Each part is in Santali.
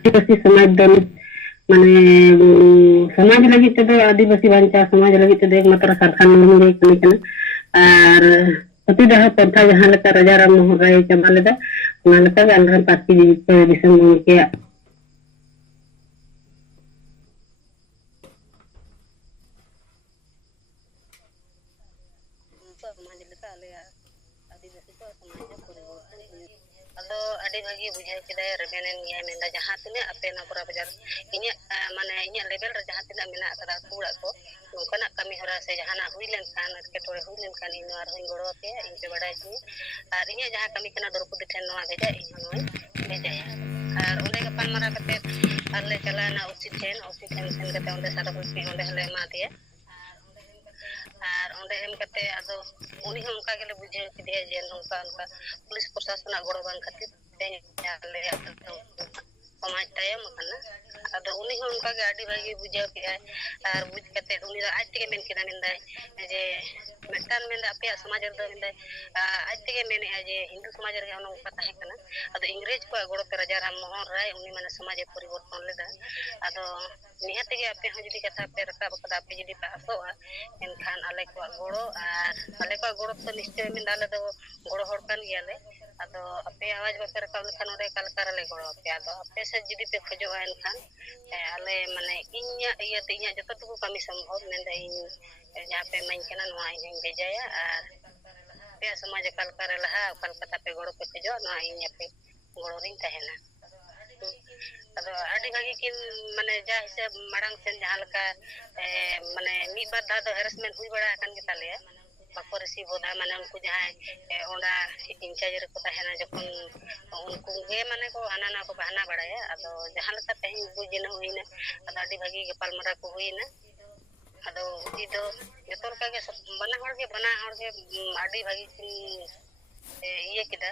आदिवासी समाज दल माने समाज लगी तेदो आदिवासी बांचा समाज लगी तेदो एकमात्र सरकार मुर्मू कमी कना और अति दहा पंथा जहां लका राजा राम मोहन राय चाबा लेदा ओना लका आंध्र पार्टी दिसम के भागी बुझे के रेबेन मेना जहाँ तीना अपे बोरा बाजार इन माने इन लेवल रे जहाँ तीना मेना कदा कुड़ा को नोकना कमी हरा से जहाना हुई लेन खान के तोड़े हुई लेन खान इन आर हुई गड़ो के इन पे बड़ा जी और इन जहाँ कमी कना द्रौपदी ठेन नवा भेजा इन नोय भेजाया और ओंडे गपाल मारा कते आले चलाना उसी ठेन सेन कते ओंडे सारा बुद्धि ओंडे हले मा दिया और ओंडे एम कते आदो उनी हम उनका गेले बुझे के जे नोका उनका पुलिस प्रशासन गड़ो बान खातिर समाज तायम कना अदो उनी हो उनका के आडी भागी बुझाव के और बुझ कते उनी आज तक मेन केना मेनदाय जे मेटान मेन अपे समाज रे मेनदाय आज तक मेने जे हिंदू समाज रे ओनो पता है कना अदो इंग्रेज को गड़ो पे राजा राम मोहन राय उनी माने समाज परिवर्तन लेदा अदो निहत के अपे हो जदी कथा पे रखा बकदा पे जदी पासोआ एनखान आले को गड़ो और आले को गड़ो तो निश्चय में डाले दो गड़ो हर कान गियाले अदो अपे आवाज बकर रखा लेखान ओरे कलकार ले गड़ो पे अदो अपे से जदी पे खोजो एनखान आले माने इन्या इयाते इन्या जतो टुकु कमी संभव मेंदा इन जहाँ पे मन केना नवा इन भेजाया और पे समाज कलकार लहा कलकत्ता पे गड़ो पे खोजो नवा इन पे गड़ो रिन तहेना अदो आडी भागी किन माने जा हिसाब मड़ांग सेन जहाँ लका माने मी बार दा दो हेरेसमेंट हुई बड़ा कान के ताले बाको रिसीव होदा माने उनको जहाँ ओंडा इंचार्ज रे को तहेना जखन उनको गे माने को हाना को बहाना बड़ाया अदो जहाँ लका तहेन बुझिन हुईना अदो आडी भागी के पालमरा को हुईना अदो उदी दो जतोर का के बना हर के आडी भागी ये किदा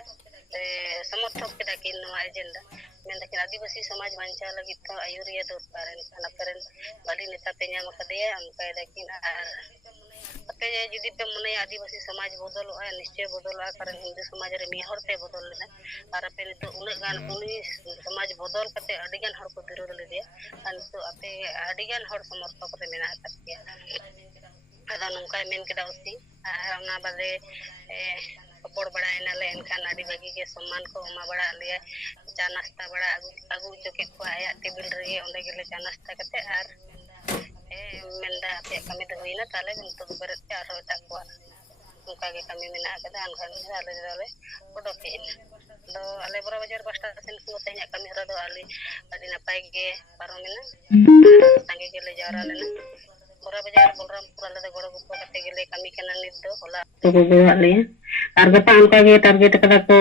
समर्थक किदा कि नवा एजेंडा मेन दकिन आदिवासी समाज बांचा लगी तो आयुरिया दरकार खाना करें बाली नेता पे नाम कदेया उनका दकिन अपे जदी पे मने आदिवासी समाज बदल निश्चय बदल कारण हिंदू समाज रे मिहर पे बदल लेना और अपे नितो उन गान उनी समाज बदल कते अडिगान हर को विरोध ले दिया तो अपे अडिगान हर समर्थक रे मेना कतिया अदा नंका मेन केदा उसी ना बादे पड़ बड़ा एनाले एनखान आडी भागी के सम्मान को एमा बड़ा ले चा नाश्ता बड़ा आगु चोके को आया टेबल रे ओंडे गेले चा नाश्ता कते आर मेंदा पे कमी तो हुईना ताले तो बरते आरो ताको उनका के कमी मेना कदा अनखान आले ओडो के दो आले बरा बाजार पास्ता सेन को तेया कमी हरा दो आली आडी नापाय के पारो मेना संगे के ले जारा लेना बरा बाजार बलरामपुर आले दो गड़ो गुप्पो कते गेले कमी केना नित दो होला तो को आले और गता उनका के टारगेट कदा को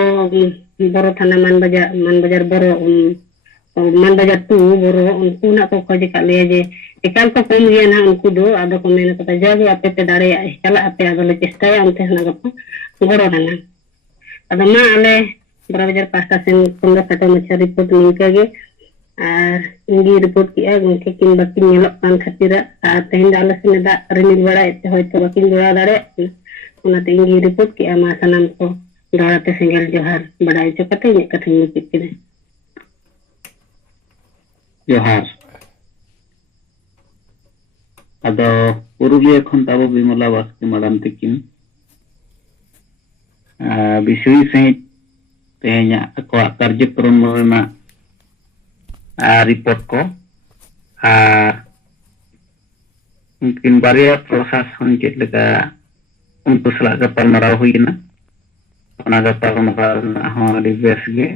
बरो थाना मान बाजार बरो मान बाजार तू बरो उनको ना को खोज का ले जे एकाल को कम गया ना उनको दो आदो को मेन कता जागे आपे ते दाड़े चला आपे आदो ले चेष्टाया उनते ना गपा गड़ो ना अदो मा आले बरा बाजार पास्ता सेन कोंदा कटा मछा रिपोर्ट निका के और इंगी रिपोर्ट किया उनके किन बाकी नेलो कान खातिरा तेहन आले से दा रिमिल बड़ा होयतो बाकी जोड़ा दाड़े उनाते इंगी रिपोर्ट किया मा सनम को दाड़ाते सिंगल जोहार बड़ाई जो कते ये कथे मुकित किने जोहार अदो पुरुलिया खन ताबो बिमला बास्के मैडम तकिन विषय सहित तेहना को कार्यक्रम रेना रिपोर्ट को उनकिन बारिया प्रशासन चेक लगा उनको सलाह गपालमाराव हुईना ओना गपालमाराव हो अडी बेस गे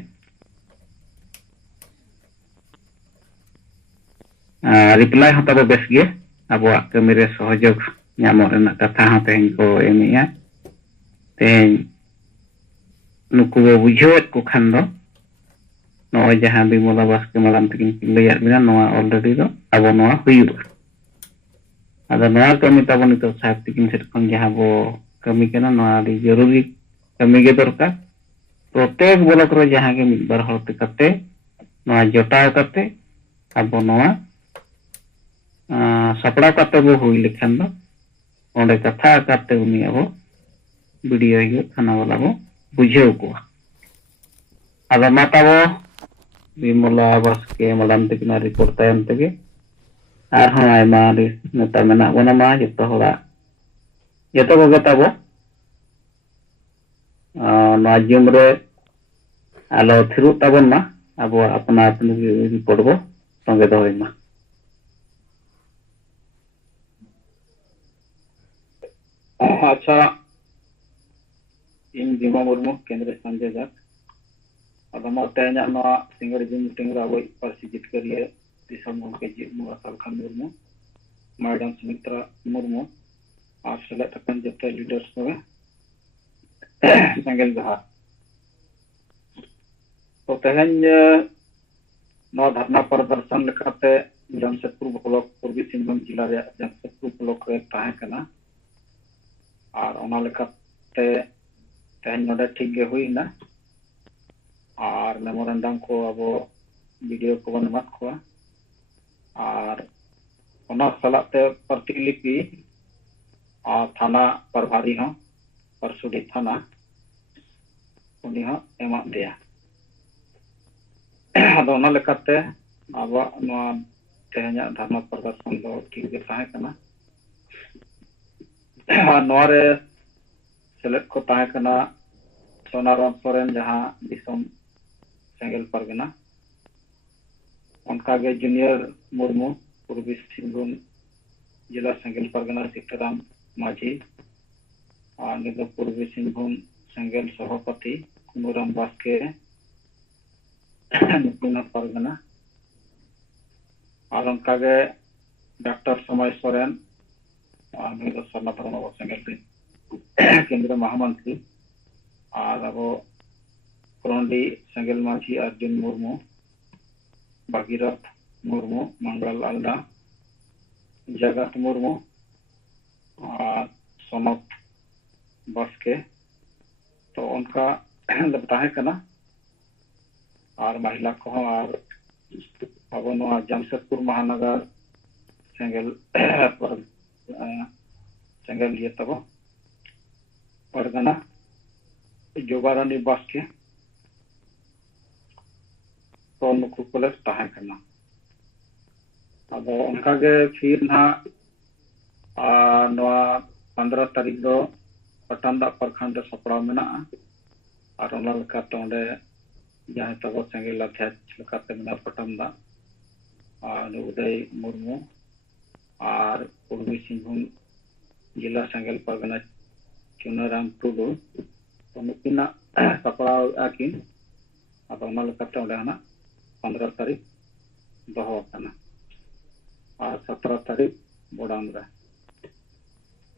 रिप्लाई होता बो बेस गे अबो कमी रे सहयोग नामो रेना कथा हो तेहन को एमिया तेहन नुकु बुझेत को खान दो नोय जहां बिमला बास्के मैडम तकिन लैया बिना नोआ ऑलरेडी दो अब नोआ हुयुआ अदा नोआ कमी ताबो नितो साहेब तकिन सेट खन जहां बो कमी केना नोआ आदि जरूरी कमी के दरकार प्रत्येक ब्लॉक रे जहां के मिद बार हरते कते नोआ जोटाव कते अब नोआ सपड़ा कते बो हुई लेखन दो ओंडे कथा कते उनी अब वीडियो थाना वाला बो बुझेव को अब माताबो Bimola Baske Malam Tikna report tayam tege arhon aima neta menak bona ma joto hora joto ko tabo nᱚᱣᱟ ᱡᱩᱢ ᱨᱮ ᱟᱞᱚ ᱛᱷᱤᱨᱩᱜ ᱛᱟᱵᱚᱱ ᱢᱟ ᱟᱵᱚᱣᱟᱜ ᱟᱯᱱᱟ ᱟᱯᱱᱤ ᱨᱤᱯᱳᱨᱴ ᱵᱚ ᱥᱚᱸᱜᱮ ᱫᱚᱦᱚᱭ ᱢᱟ ᱟᱪᱪᱷᱟ ᱤᱧ ᱵᱤᱢᱟ ᱢᱩᱨᱢᱩ ᱠᱮᱱᱫᱨᱚ ᱥᱚᱧᱡᱚᱭ ᱡᱟᱠ ᱟᱫᱚ ᱢᱚᱛᱮ ᱤᱧᱟᱹᱜ ᱱᱚᱣᱟ ᱥᱤᱸᱜᱟᱹᱲ ᱡᱩᱢ ᱢᱤᱴᱤᱝ ᱨᱮ ᱟᱵᱚ ᱯᱟᱹᱨᱥᱤ ᱡᱤᱛᱠᱟᱹᱨᱤᱭᱟᱹ ᱫᱤᱥᱚᱢ ᱜᱚᱢᱠᱮ ᱡᱤᱛᱢᱩ ᱟᱥᱟᱞ ᱠᱷᱟᱱ ᱢᱩᱨᱢᱩ ᱢᱮᱰᱟᱢ ᱥᱩᱢᱤᱛᱨᱟ ᱢᱩᱨᱢᱩ ᱟᱨ ᱥᱮᱞᱮᱫ ᱟᱠᱟᱱ ᱡᱚᱛᱚ ᱞᱤᱰᱟᱨᱥ ᱠᱚᱜᱮ ᱥᱮᱸᱜᱮᱞ ᱡᱚᱦᱟᱨ तो तेहन धरना प्रदर्शन लेकाते जमशेदपुर ब्लॉक पूर्वी सिंहभूम जिला रे जमशेदपुर ब्लॉक रे ताहे कना और ओना लेकाते तेहन नोडे ठीक गे हुईना और मेमोरेंडम को अब वीडियो को बन मत को और ओना सलाते प्रतिलिपि थाना प्रभारी हो परसुडी थाना उनी हो एमा दिया ᱟᱫᱚ ᱚᱱᱟ ᱞᱮᱠᱟᱛᱮ ᱟᱵᱚᱣᱟᱜ ᱱᱚᱣᱟ ᱛᱮᱦᱮᱧᱟᱜ ᱫᱷᱟᱨᱱᱟ ᱯᱨᱚᱫᱚᱨᱥᱚᱱ ᱫᱚ ᱴᱷᱤᱠ ᱜᱮ ᱛᱟᱦᱮᱸ ᱠᱟᱱᱟ ᱟᱨ ᱱᱚᱣᱟ ᱨᱮ ᱥᱮᱞᱮᱫ ᱠᱚ ᱛᱟᱦᱮᱸ ᱠᱟᱱᱟ ᱥᱳᱱᱟᱨᱟᱢ ᱥᱚᱨᱮᱱ ᱡᱟᱦᱟᱸ ᱫᱤᱥᱚᱢ ᱥᱮᱸᱜᱮᱞ ᱯᱟᱨᱜᱟᱱᱟ ᱚᱱᱠᱟᱜᱮ ᱡᱩᱱᱤᱭᱟᱨ ᱢᱩᱨᱢᱩ ᱯᱩᱨᱵᱤ ᱥᱤᱝᱵᱷᱩᱢ ᱡᱮᱞᱟ ᱥᱮᱸᱜᱮᱞ ᱯᱟᱨᱜᱟᱱᱟ ᱥᱤᱛᱟᱨᱟᱢ ᱢᱟᱹᱡᱷᱤ ᱟᱨ ᱱᱤᱛᱚᱜ ᱯᱩᱨᱵᱤ ᱥᱤᱝᱵᱷᱩᱢ ᱥᱮᱸᱜᱮᱞ ᱥᱚভাপতি কুমুরাম বাসকে नुकुना पारगना और उनकागे डॉक्टर समय सोरेन और सरना धर्म सेंगल केंद्र महामंत्री और अब क्रोंडी सेंगल माझी अर्जुन मुर्मू भगीरथ मुर्मू मंगल आलदा जगत मुर्मू और सोनत बसके तो उनका बताए कना और महिला को और अब जमशेदपुर महानगर सेंगल पर सेंगल ये तब परगना जोबारानी बस के तो नुकु कॉलेज ताहे करना अब उनका के फिर ना 15 तारीख दो पटानदा प्रखंड सपड़ा मेना और ओना लेकाते ओंडे जहाँ तब सेंगल अध्यक्ष लेकाते मेना पटानदा और उदय मुर्मू और पूर्वी सिंहभूम जिला सेंगल परगना चुनाराम टुडू तो नुकिना सपड़ा आकिन अब ओना लेकाते ओंडे हना 15 तारीख दोहो कना और 17 तारीख बोडाम रे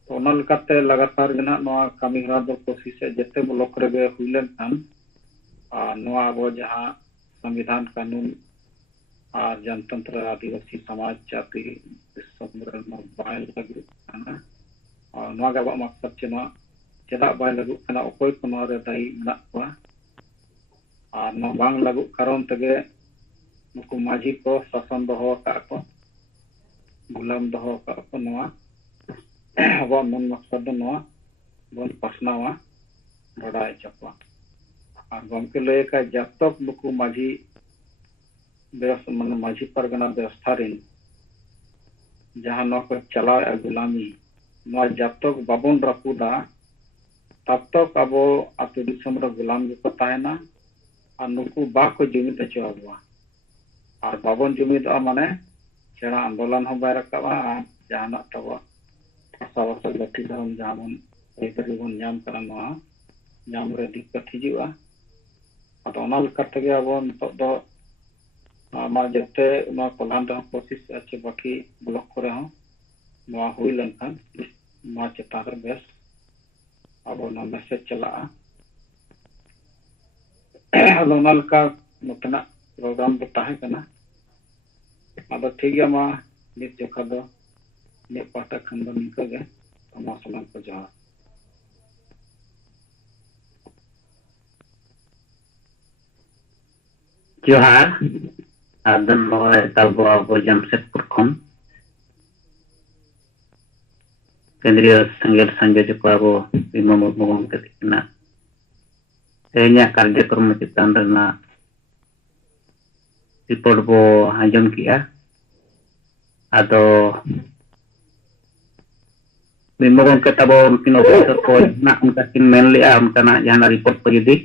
तो ओना लेकाते लगातार गे ना नोआ कामी हरा दो कोशिश जेते ब्लॉक रे हुई लेन खान और नोआ अब जहाँ संविधान कानून और जनतंत्र आदिवासी समाज जाति बाय लगू और नोआ गे अब मकसद चे नोआ चेदा बाय लगू कना ओकोय को नोआ रे दायी मेना कोआ और नोआ बांग लगू कारण तगे नुकु माझी को शासन दोहो का को गुलाम दोहो का को नोआ अब मन मकसद नोआ बन पसनावा बड़ाय चपा और गमके लय का जब तक नुकु माझी व्यवस्था मन माझी परगना व्यवस्था रिन जहाँ नोआ को चलाव गुलामी नोआ जब तक बाबन रपुदा तब तक अब आतु दिसम रे गुलाम को ताहेना और नुकु बा को जुमिद हचो आबुआ और बाबन जुमिद माने सेना आंदोलन हो बाय रकाबा जहां तब पासापासी लठी धरम जहां बन बन नाम करा नोआ नाम रे दिक्कत हिजुआ और ओना लेकाते गे अब नितो दो मा जते नोआ प्रधान रे कोशिश अच्छे बाकी ब्लॉक करे हो नोआ हुई लेनखान नोआ चेतान रे बेस अब नोआ मैसेज चला ओना लेका नोतना प्रोग्राम दो ताहे कना अब ठीक गया मा नित जोखा दो ने पाटा खन दो निका गे मा सलाम को जहा जोहार आदन लोए तब अब जमशेदपुर खन केंद्रीय संगठन संयोजक को अब बीमा मुर्मू गमके तेना तेहना कार्यक्रम चितान रेना ᱨᱤᱯᱳর্ᱴ ᱵᱚ ᱟᱸᱡᱚᱢ ᱠᱮᱜᱼᱟ ᱟᱫᱚ ᱵᱤᱢᱵᱟ ᱜᱚᱢᱠᱮ ᱛᱟᱵᱚ ᱩᱱᱠᱤᱱ ᱚᱯᱷᱤᱥᱟᱨ ᱠᱚ ᱡᱟᱦᱟᱱᱟᱜ ᱚᱱᱠᱟ ᱠᱤᱱ ᱢᱮᱱ ᱞᱮᱜᱼᱟ ᱚᱱᱠᱟᱱᱟᱜ ᱡᱟᱦᱟᱱᱟᱜ ᱨᱤᱯᱳর্ᱴ ᱠᱚ ᱡᱩᱫᱤ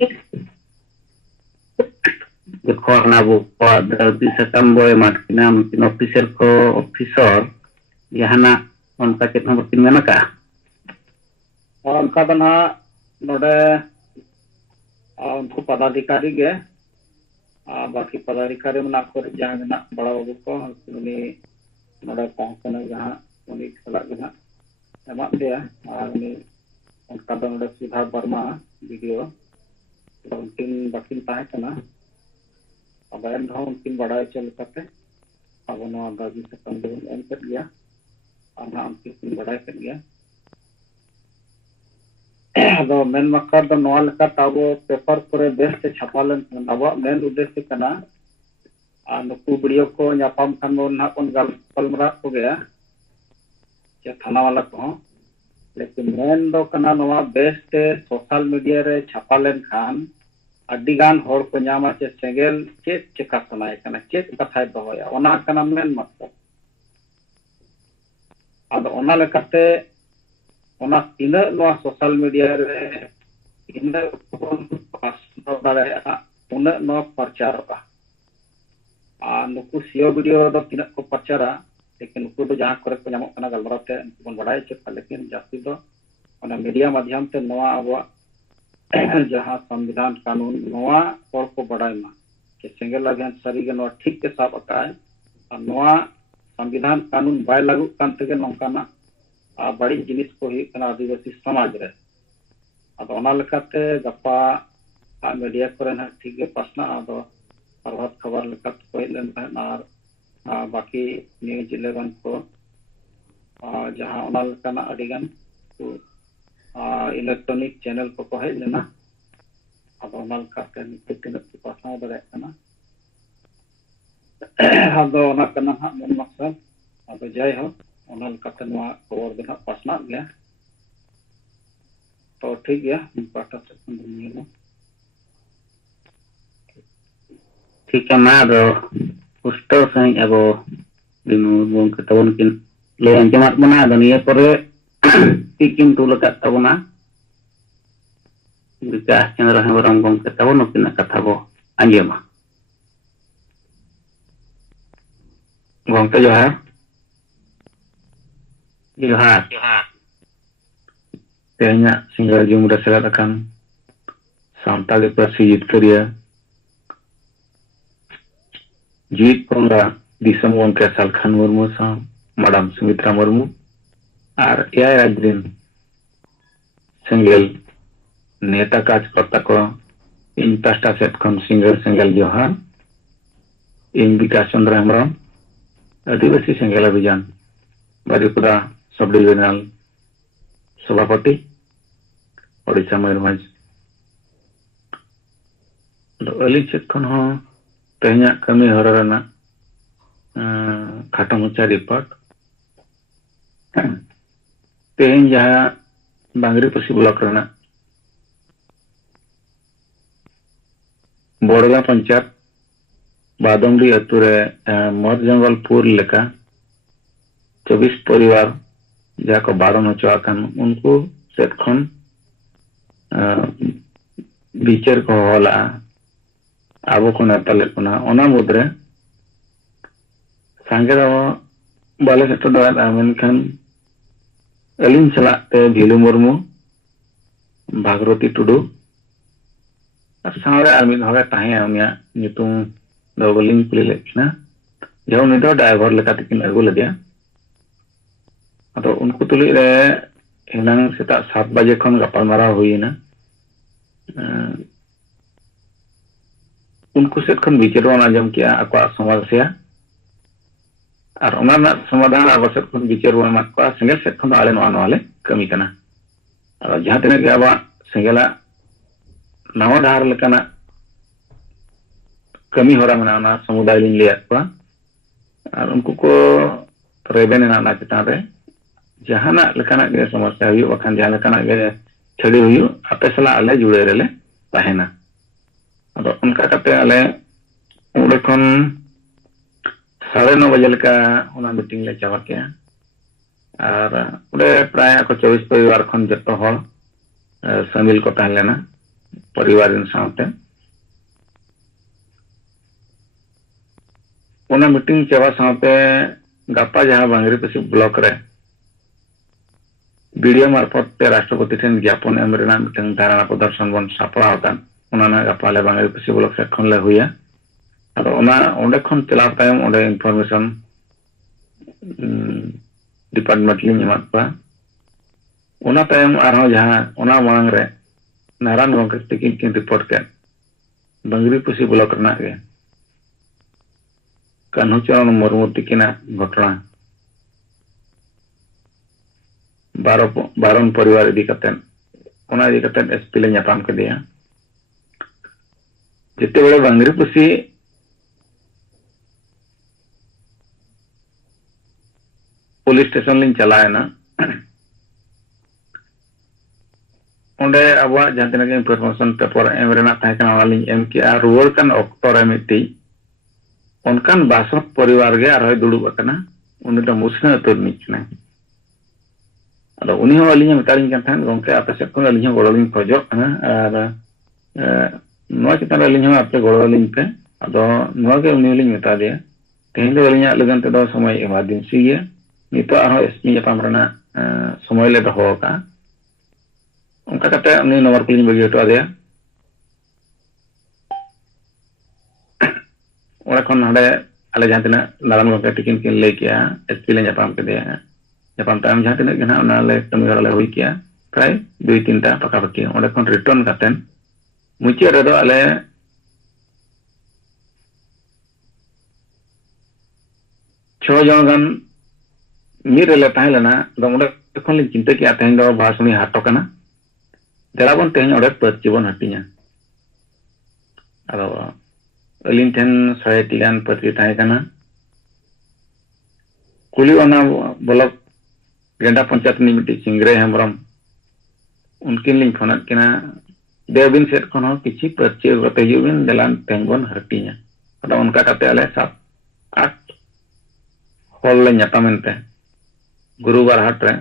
ᱡᱚᱠᱷᱚᱱ ᱟᱵᱚ ᱠᱚᱣᱟᱜ ᱫᱟᱹᱵᱤ ᱥᱟᱠᱟᱢ ᱵᱚ ᱮᱢᱟᱫ ᱠᱤᱱᱟ ᱩᱱᱠᱤᱱ ᱚᱯᱷᱤᱥᱟᱨ ᱡᱟᱦᱟᱱᱟᱜ ᱚᱱᱠᱟ ᱪᱮᱫ ᱦᱚᱸ ᱵᱟᱹᱠᱤᱱ ᱢᱮᱱ ᱟᱠᱟᱜᱼᱟ? ᱚᱱᱠᱟ ᱫᱚ ᱱᱟᱦᱟᱜ ᱱᱚᱰᱮ उनको पदाधिकारी के बाकी पदाधिकारी में जहाँ मेना बड़ा बाबू को उनी नोड़े पहुंचने जहाँ उनी सलाह के ना एमात दिया उनी उनका दो नोड़े सुधा वर्मा वीडियो उनकिन बाकिन ताहे कना अब एन ढो उनकिन बड़ा चल करते अब नवा दाबी से कम दे एम कर गया और ना उनकिन बड़ा कर गया ᱟᱫᱚ ᱢᱮᱱ ᱢᱟᱠᱟᱨ ᱫᱚ ᱱᱚᱣᱟ ᱞᱮᱠᱟᱛᱮ ᱟᱵᱚ ᱯᱮᱯᱟᱨ ᱠᱚᱨᱮ ᱵᱮᱥᱛᱮ ᱪᱷᱟᱯᱟ ᱞᱮᱱᱠᱷᱟᱱ ᱟᱵᱚᱣᱟᱜ ᱢᱮᱱ ᱩᱫᱽᱫᱮᱥᱥᱚ ᱠᱟᱱᱟ ᱟᱨ ᱱᱩᱠᱩ ᱵᱤᱰᱤᱭᱳ ᱠᱚ ᱧᱟᱯᱟᱢ ᱠᱷᱟᱱ ᱵᱚᱱ ᱱᱟᱦᱟᱜ ᱵᱚᱱ ᱜᱟᱞᱢᱟᱨᱟᱣ ᱠᱚᱜᱮᱭᱟ ᱥᱮ ᱛᱷᱟᱱᱟ ᱵᱟᱞᱟ ᱠᱚᱦᱚᱸ ᱞᱮᱠᱤᱱ ᱢᱮᱱ ᱫᱚ ᱠᱟᱱᱟ ᱱᱚᱣᱟ ᱵᱮᱥᱛᱮ ᱥᱳᱥᱟᱞ ᱢᱤᱰᱤᱭᱟ ᱨᱮ ᱪᱷᱟᱯᱟ ᱞᱮᱱᱠᱷᱟन ᱟᱹᱰᱤᱜᱟᱱ ᱦᱚᱲ ᱠᱚ ᱧᱟᱢᱟ ᱪᱮ ᱥᱮᱸᱜᱮᱞ ᱪᱮᱫ ᱪᱮᱠᱟ ᱥᱟᱱᱟᱭ ᱠᱟᱱᱟ ᱪᱮᱫ ᱠᱟᱛᱷᱟᱭ ᱫᱚᱦᱚᱭᱟ ᱚᱱᱟ ᱠᱟᱱᱟ ᱢᱮᱱ ᱢᱟᱛᱞᱟᱵ ᱟᱫᱚ ᱚᱱᱟ ᱞᱮᱠᱟᱛᱮ ᱚᱱᱟ ᱛᱤᱱᱟᱹᱜ ᱱᱚᱣᱟ ᱥᱳᱥᱟᱞ ᱢᱤᱰᱤᱭᱟ ᱨᱮ ᱛᱤᱱᱟᱹᱜ ᱵᱚᱱ ᱯᱟᱥᱱᱟᱣ ᱫᱟᱲᱮᱭᱟᱜᱼᱟ ᱩᱱᱟᱹᱜ ᱱᱚᱣᱟ ᱯᱨᱚᱪᱟᱨᱚᱜᱼᱟ ᱟᱨ ᱱᱩᱠᱩ ᱥᱤଓ ᱵᱷᱤᱰᱤᱭᱳ ᱫᱚ ᱛᱤᱱᱟᱹᱜ ᱠᱚ ᱯᱨᱚᱪᱟᱨᱟ लेकिन नुकू दो जहाँ करे को नामक कना गलमराव ते बन बड़ाई चेक लेकिन जास्ती दो ओना मीडिया माध्यम ते नवा अबवा जहाँ संविधान कानून नवा और को बढ़ाई मा कि सिंगल अभियान सरी के नवा ठीक के साफ अकाय और नवा संविधान कानून बाय लागू कान तेगे नौकाना बड़ी जिनिस को ही कना आदिवासी समाज रे अब ओना लेकाते गप्पा मीडिया करे ना ठीक के पासना आदो प्रभात खबर लेकात को लेन और बाकी न्यूज 11 को जहाँ ओना लेकाना अडिगान इलेक्ट्रॉनिक चैनल को हेज लेना अब ओना लेकाते नितिन पासना दरे कना आदो ओना कना हा मन मकसद अब जय हो ओना लेकाते नवा खबर दे पासना गया तो ठीक गया पाटा से संबंध ठीक है ना दो पुस्तक सही अब बिनु गमके तबन किन ले अंजमात बना दुनिया पर किन तुल तबना विकास चंद्र हेमब्रम गमके तबन किन कथा बो अंजमा गमके जोहार तेहnya singgah jum dasar akan Santali Persi Jitkariya जीत पंगा दिसम गमके सालखान मुर्मू सा मैडम सुमित्रा मुर्मू और एआई राजदिन सेंगेल नेता कार्यकर्ता को इन पास्टा सेट खन सिंगल सेंगेल जोहार इन विकास चंद्र हेमब्रम आदिवासी सेंगेल अभियान बारिकुदा सब डिविजनल सभापति ओडिशा मयूरभंज अली सेट खन हो तेहना कमी हरना खाटा मुचा रिपोर्ट तेहन जहाँ बांगरी पसी ब्लॉक रना बोड़गा पंचायत बादमडी अतुरे मर जंगलपुर लेका 24 परिवार जहाँ को बारन होचुआकान उनको सेट खन बिचार को होला आबो को नेताले कोना ओना मुद्रे सांगे दो बाले सेट दादा मेनखान अलिन सलाते भिलु मुर्मू भागरती टुडू और सारे आर्मी हवे ताहे उनिया नितुम डबलिंग पुली लेकिना जो नितो ड्राइवर लेका तकिन अगु लदिया अतो उनको तुली रे हिनांग सेता 7 बजे खन गपालमारा हुईना उनको सेट खन विचारवान आजम किया आको समस्या और ओना समाधान आको सेट खन विचारवान माको सिंगल सेट खन आले नवाले कमी कना और जहां तने के आबा सिंगला नवा धार लेकना कमी होरा मना समुदाय लिन लिया को और उनको को रेबेन ना चितान रे जहाना लेकना के समस्या हुई वखान जहां लेकना के छड़ी हुई आपे सला आले जुड़े रेले ताहेना अदो उनका कते आले उड़े खन 9:30 बजे लेका उना मीटिंग ले चाबा के और उड़े प्राय को 24 परिवार खन जतो हर शामिल को ताहे लेना परिवार इन साथे उना मीटिंग चाबा साथे गप्पा जहां बांगरी पसी ब्लॉक रे वीडियो मार्फत ते राष्ट्रपति ठेन ज्ञापन एम रेना मिटंग धारणा प्रदर्शन बन सापड़ा होता उना गप्पा ले बांगरी पसी ब्लॉक से खन ले हुया और उना ओंडे खन चलाव तायम ओंडे इनफॉरमेशन डिपार्टमेंट लिंग एमात पा उना तायम आरहो जहां उना मांग रे नारायण गंगे तिकिन किन रिपोर्ट के बांगरी पसी ब्लॉक रना गे कान्हूचरण मुर्मू तिकिना घटना 12 परिवार इदी कतेन उना इदी कतेन एसपी ले ᱧᱟᱯᱟᱢ केदिया जिते बड़े बांगरी पसी पुलिस स्टेशन लिंग चलायना ओंडे आबा जहां तिना इनफॉरमेशन पेपर एम रेना ताहे kana ona लिंग एम किया रुवर kan octo re मिट्टी उनकान 62 परिवार गे आरो दुड़ुब अकना उनी तो मुसना उतर निकना अदो उनी हो अलिया मितालिन kan थान गंके आपे से कोन अलिया गोड़लिन खोजो ना और नो चितान अलिया आपे गोड़लिन पे अदो नो के उनी लिन मिता दे तेन दो अलिया लगन ते दो समय इमरजेंसी गे नितो आरो एसपी जापाम रना समय ले दहो का उनका कते उनी नंबर को लिन बगी हटवा दे ओरा खन हडे आले जहां तना नारायण गंगे टिकिन किन ले किया एसपी ले जापाम के दे जापाम टाइम जहां तना गना ओना ले कमी हरा ले हुई किया प्राय 2-3 टा पका पकी ओडे खन रिटर्न कातेन मुचे रे दो आले छो जन मीर ले ताहे लेना दो ओडे खन ले चिंता किया तेन दो भाषणी हाटो कना देलाबन तेन ओडे पचिबन हटिया आरो अलिन ठेन 100 गान पत्री ताहे कना कुली ओना ब्लॉक गेंडा पंचायत नि मिटी सिंगरे हेमरम उनकिन लिंग फोनत किना देबिन सेट खनो किछि पर्चे गते युबिन देलान तेंगन हटिया अदा उनका कते आले 7-8 होल ले ᱧᱟᱯᱟᱢᱮᱱᱛᱮ गुरुवार हाट रे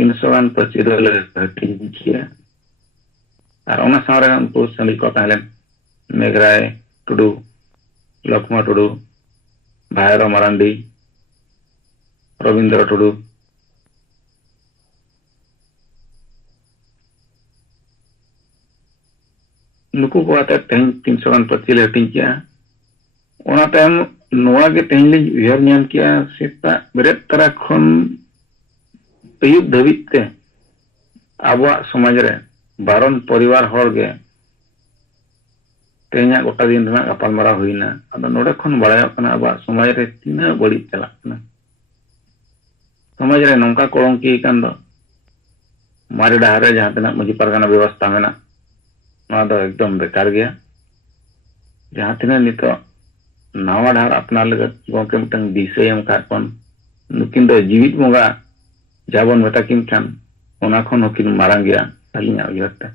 300 गान पर्चे ले हटिया और ओना सारे उनको शामिल को ताहलेन मेघराय टुडू लक्ष्मण टुडू भायरो मरांडी रविंद्र टुडू नुकु को आते 300 गान पर्ची ले हटिंग किया ओना टाइम नोआ के तेन ले उयर ᱧᱟᱢ किया सेता बेरेत तरा खन अयुब धबित ते आबवा समाज रे 12 परिवार हर गे तेना गोटा दिन रना गपालमारा हुईना अदो नोडे खन बड़ाया कना आबवा समाज रे तिना बड़ी चला कना समाज रे नौका कोलंकी कान दो मारे डाहरे जहां तना मजी परगना व्यवस्था मेना ना दो एकदम बेकार गया जहां तना नितो नावा डाहर अपना लगत गोके मिटंग दिसे एम काटपन नुकिन दो जीवित मोगा जाबन मेटा किन खान ओना खन हकिन मारांग गया अलिया उयरता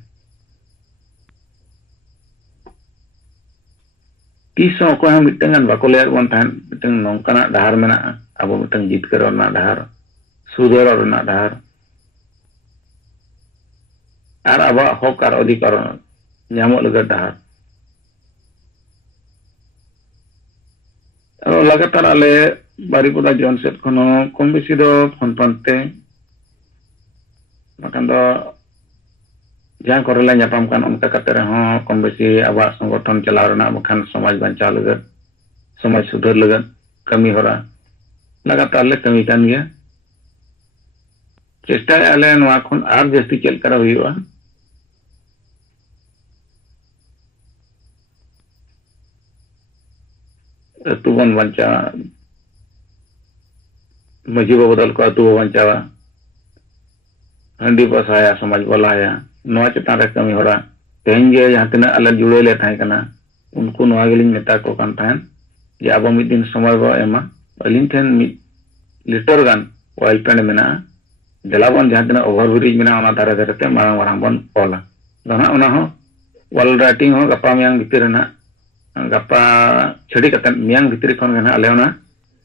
तीसो को हम मिटंगन बाको लेर बन थान मिटंग नौकाना डाहर मेना अब मिटंग जितकर ना डाहर सुधर ना डाहर और अब हक और अधिकार ᱧᱟᱢᱚᱜ ᱞᱟᱹᱜᱤᱫ ᱰᱟᱦᱟᱨ लगातार आले बारीपुरा जन सेट खनो कम बेसी दो फोन पानते बाकान दो जहां करले ᱧᱟᱯᱟᱢ कान उनका कते रहो कम बेसी आबा संगठन चलाव रना बखान समाज बंचाव लगत समाज सुधार लगत कमी होरा लगातार ले कमी कान गया चेष्टा आले नवा खन आर जस्ती चल करा हुईवा अतुबन बंचा मजी बदल को अतु बंचावा हंडी पसाया समाज बलाया नवा चेतान रे कमी होरा तेन गे जहां तना अले जुड़े ले थाय कना उनको नवा गेलिन मेता को कान थान जे अब मिद दिन समय बो एमा अलिन ठेन लीटर गान ऑयल पेंट मेना देलाबन जहां तना ओवर ब्रिज मेना ओना धारे धारे ते मारंग मारंग बन ओला दोना ओना हो वॉल राइटिंग हो गपा में भीतर ना gapa chedi kata miang bitri kon gana ale ona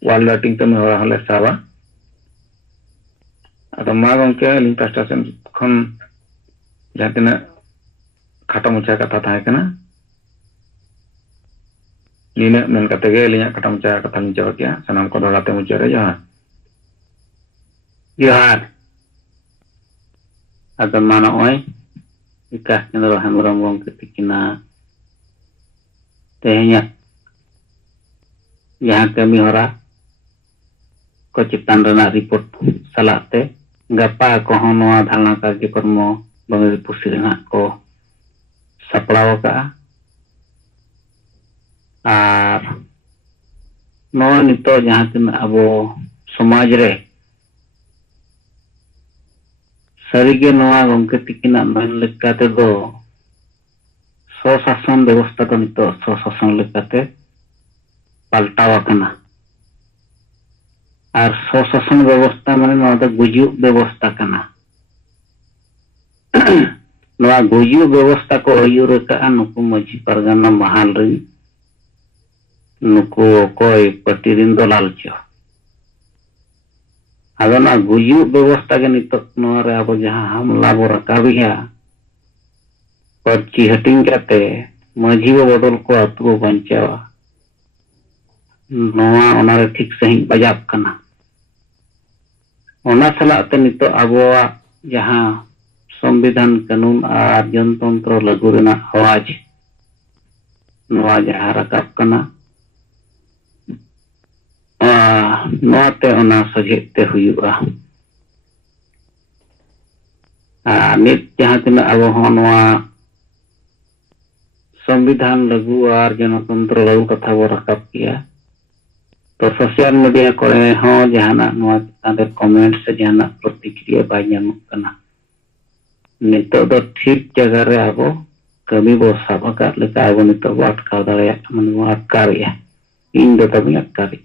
wall lighting kami hora hole sawa ado ma gongke link station kon jatina kata mucha kata tahe kana nina men kata ge linya kata mucha kata mucha kya sanam ko dorate mucha re Johar. Ado mana oi ikas nero hamrong gong ketikina tehnya yang kami hora ko chitan rena report salate gapa ko hono dhalna karya kormo bangi pusi rena ko saplaw ka ar no nito jahan tin abo samaj re sarige noa gongke tikina man lekate do स्वशासन व्यवस्था को नितो स्वशासन लेकाते पाल्टावा कना और स्वशासन व्यवस्था माने नोदा गुजु व्यवस्था कना नोआ गुजु व्यवस्था को अयुर का नुकु मजी परगना महाल रे नुकु कोई पटिरिन दलालचो अगना गुजु व्यवस्था के नितो नोआ रे अब जहां हमला बो रकाबिया पर्ची हटिंग करते मजी बदल को अतु को बंचावा नोआ ओनारे ठीक सही बजाब कना ओना सलाते नितो अबोआ जहां संविधान कानून और जनतंत्र लागू रेना आवाज नोआ जहां रकाब कना नोते ओना सजेते हुयुआ नित जहां तना अबो हो नोआ संविधान लागू और जनतंत्र लागू कथा बो रकाब किया तो सोशल मीडिया करे हो जहाना नोआ तादे कमेंट से जहाना प्रतिक्रिया बाय ᱧᱟᱢᱚᱜ कना नितो दो ठीक जगह रे आबो कमी बो साब का लेका आबो नितो बो अटकाव दाड़े माने बो अटकारिया इन दो तब अटकारी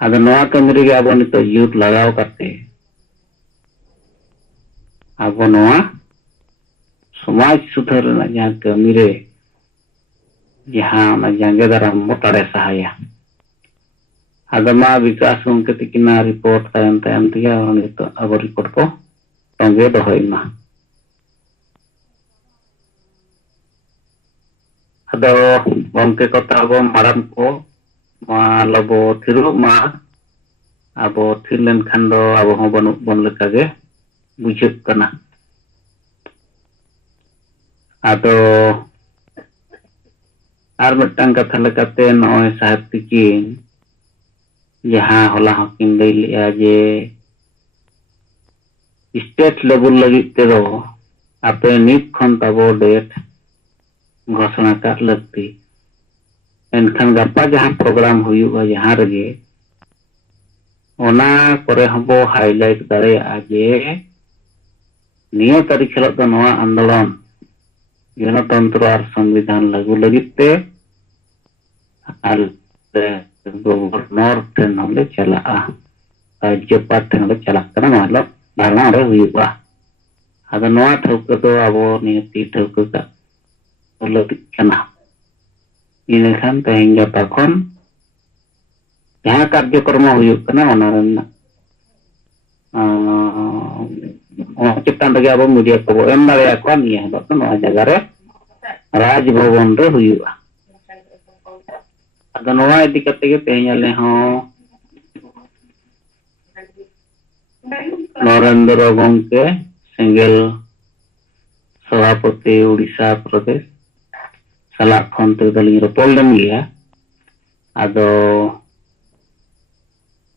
आदो नोआ कमी रे आबो नितो यूथ लगाव करते आबो नोआ समाज सुधार ना जहां कमी रे जहां जंगे दाराम मोटाड़े सहाया आदमा विकास उनके तिकिना रिपोर्ट तायम तायम तिया और तो अब रिपोर्ट को तंगे दोहइमा अदो उनके को ताबो माराम को मा लबो थिरु मा अबो थिरलेन खंडो अबो हो बनु बन लेकागे बुझुक कना अदो आर मिटंग कथा लेकाते नय साहेब तिकिन जहां होला हकिन लई लिया जे स्टेट लेवल लगी ते दो आपे नित खन तबो डेट घोषणा कर लगती एनखान गप्पा जहां प्रोग्राम हुयुगा जहां रगे ओना करे हबो हाईलाइट दारे आजे नियो तारीख हिलो दो नवा आंदोलन जनतंत्र और संविधान लागू लगते गवर्नर ठेन हले चला राज्यपाल ठेन हले चला कना नोलो धारणा रे हुयुगा आदा नोआ ठौक दो आबो नियति ठौक का लगित कना इनेखान तेहें गपा खन जहां कार्यक्रम हुयुग कना ओना रेना चितान रगे अब मीडिया को एम दाड़े को निया हबो तो नोआ जगह रे राजभवन रे हुयुआ अद नोआ इदी कते के तेहले हो नरेंद्र गंके सिंगल सभापति उड़ीसा प्रदेश सला खन तो दली रोपल दम गया अदो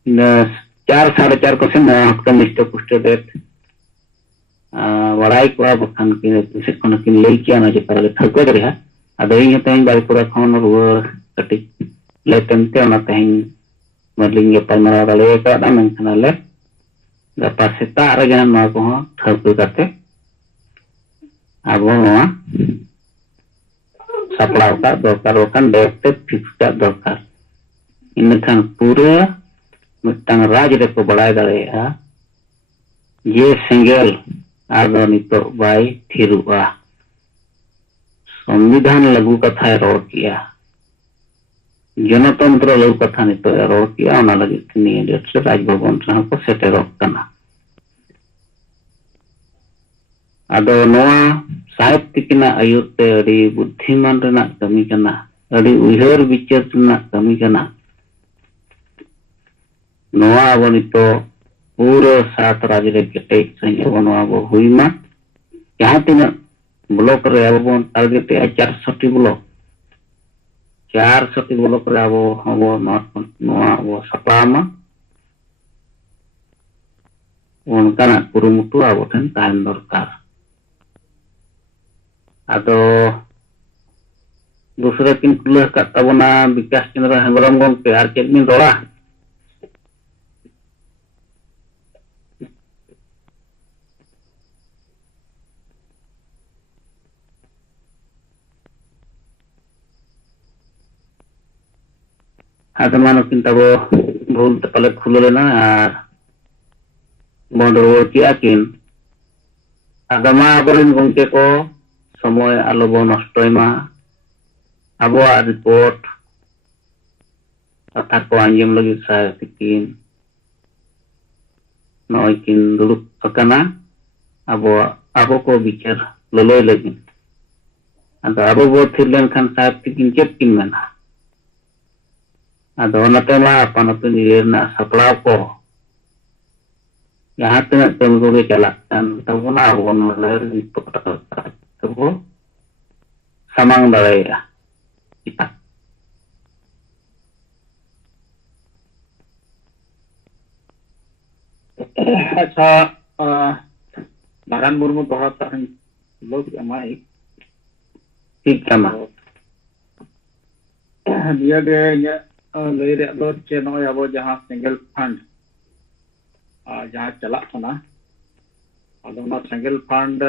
4 साढ़े 4 को से नोआ मिस्टर पुष्ट डेट वड़ाई को बखान के से कोन किन लई किया ना जे पर ठक रे है अदो इन तेन बारी पूरा खन रुवर कटी लेतन ते ना तेन मरलिंग पर मरा वाले का दामन खनाले गपा सेता रे जन मा को ठक करते आबो नोआ सप्लाव का दरकार वकन डेट फिक्स का दरकार इनखान पूरा मिटंग राज रे को बड़ाई दाड़े ये सिंगल आदो नितो बाय थिरुआ संविधान लागू कथा रोड़ किया जनतंत्र लागू कथा नितो रोड़ किया ओना लगी निये डेट से राजभवन रहा को सेटेरोक कना आदो नोआ साहित्य किना आयुते अड़ी बुद्धिमान रेना कमी कना अड़ी उयहर विचार रेना कमी कना नोआ अब नितो पूरा सात राज्य रे केटे सही अब नोआ अब हुईमा जहाँ तीना ब्लॉक रे अब बन टारगेट 460 ब्लॉक 460 ब्लॉक रे अब नोआ अब सपामा उनका कुरुमुटु अब ठेन तान दरकार आदो दूसरे किन खुले तबना विकास चंद्र हेम्ब्रम गंके आर चेक मिन रोड़ा आदो मानो किन तबो भूल तपले खुले लेना आर बंद रोड़ किया किन आदो मा अबरिन गंके को समय आलोबो नष्टयमा आबो रिपोर्ट कथा को आंजम लगी सायतिकिन नय किन दुरुप फकना आबो को विचार ललोय लगी आदो आबो बो थिरलेन खान सायतिकिन चेक किन मेना आदो नते मा अपन अपन येना सपड़ाव को यहाँ तक कमी को चलाkan तबना आबो नले रिपोर्ट तो samang dalaya kita अच्छा नारायण मुर्मू दोहरा लोग एमाई ठीक है मा निया दे लई रे दो चे नय अब जहां सिंगल फंड जहां चला कना अदो ना सिंगल फंड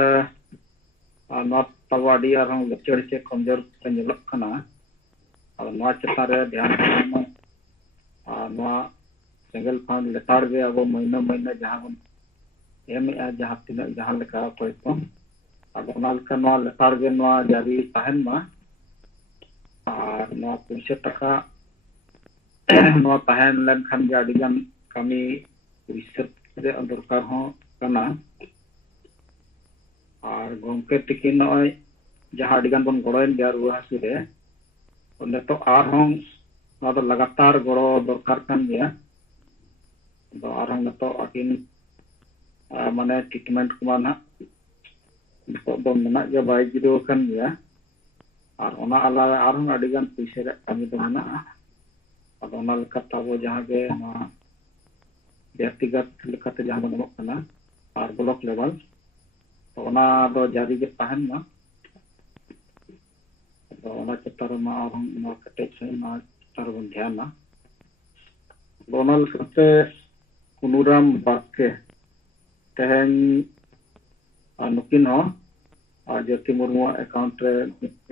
नॉट तवाड़ी और हम लचड़ से कमजोर तंजलक कना और नवा चता रे ध्यान नवा सिंगल फंड लेतार गे अब महीना महीना जहां बन एम जहां तिना जहां लेका कोई को अब ओना लेका नवा लेतार गे नवा जारी तहन मा और नवा पैसा टका नवा तहन लन खान गे आडी गान कमी पैसा रे दरकार हो कना और गंके तिकिन नय जहां अडिगान बन गड़ोन गया रुआ हासु रे ओने तो आर हम ना तो लगातार गड़ो दरकार कान गया तो आर हम तो अकिन माने ट्रीटमेंट को माना तो दो मेना जे बाय जिरो कान गया और ओना अलावा आर हम अडिगान पैसा रे कमी तो मेना और ओना लेका ताबो जहां गे मा व्यक्तिगत लेकाते जहां बन कना और ब्लॉक लेवल तो ओना दो जारी के तहन मा तो ओना चतर मा और हम मा कटे से मा चतर बन ध्यान ना दोनल कते कुनुराम बाके तहन अनुकिन हो और ज्योति मुर्मू अकाउंट रे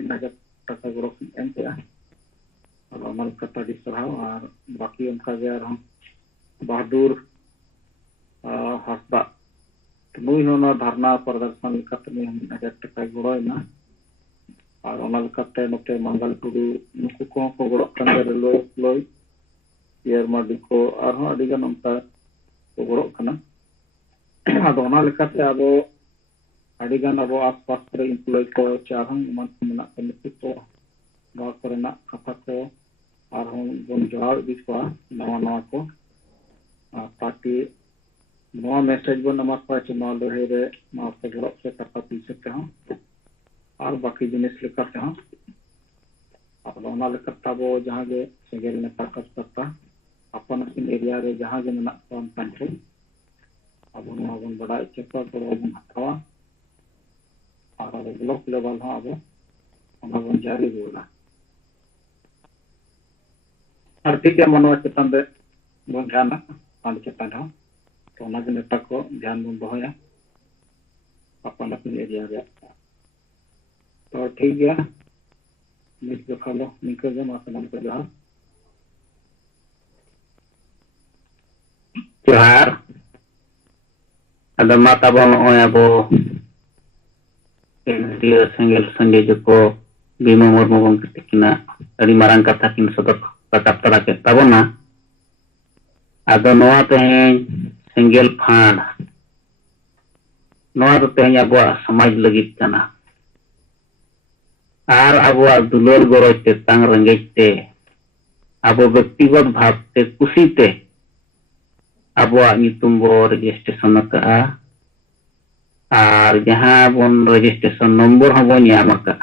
3000 टाका ग्रोथ एम पे और ओना कता दी सराव और बाकी उनका गे और हम बहादुर हसदा नुई होना धरना प्रदर्शन कतने हम 1000 टाका गड़ोयना और ओना कते नते मंगल टुडू नुकु को गड़ो कन रे लोय यार माडी को और हम अडिगान उनका को गड़ो कना आदो ओना लेकाते अब अडिगान अब आसपास रे एम्प्लॉय को चाहन मन मेना कमिटी को नवा करना कथा को और हम बन जवाब दिसवा नवा नवा को ताकि नवा मैसेज बन नमक पाचे नवा लहे रे नवा पे गड़ो से टका पीछे ते हम और बाकी जिनिस लेकर हम अब ओना लेकर तब जहां गे सेगेल ने ताकत करता अपन अपन एरिया रे जहां गे मेना काम कंट्री अब नवा बन बड़ा चेक बड़ा बन हटावा और ब्लॉक लेवल हां अब ओना बन जारी होना और ठीक है मनवा चेतन दे बन जाना पांच चेतन हां तो ओना के नेता को ध्यान बन दोया अपन अपन एरिया रे तो ठीक है मिस जो खालो निकल जा मासनाम को जहां जोहार ada mata bang oya bo dia single Sanjay को बीमा मुर्मू गंके तकिना अड़ी मारंग कथा किन सदर राकाब तरा के ताबोना आदो नोआ तेहें सेंगेल फांड नोआ तो तेहें अबुआ समाज लगित कना आर अबुआ दुलर गरज ते तांग रंगेज ते अबो व्यक्तिगत भाव ते कुशी ते अबुआ नितुम बो रजिस्ट्रेशन का और जहां बन रजिस्ट्रेशन नंबर हबो न्याम का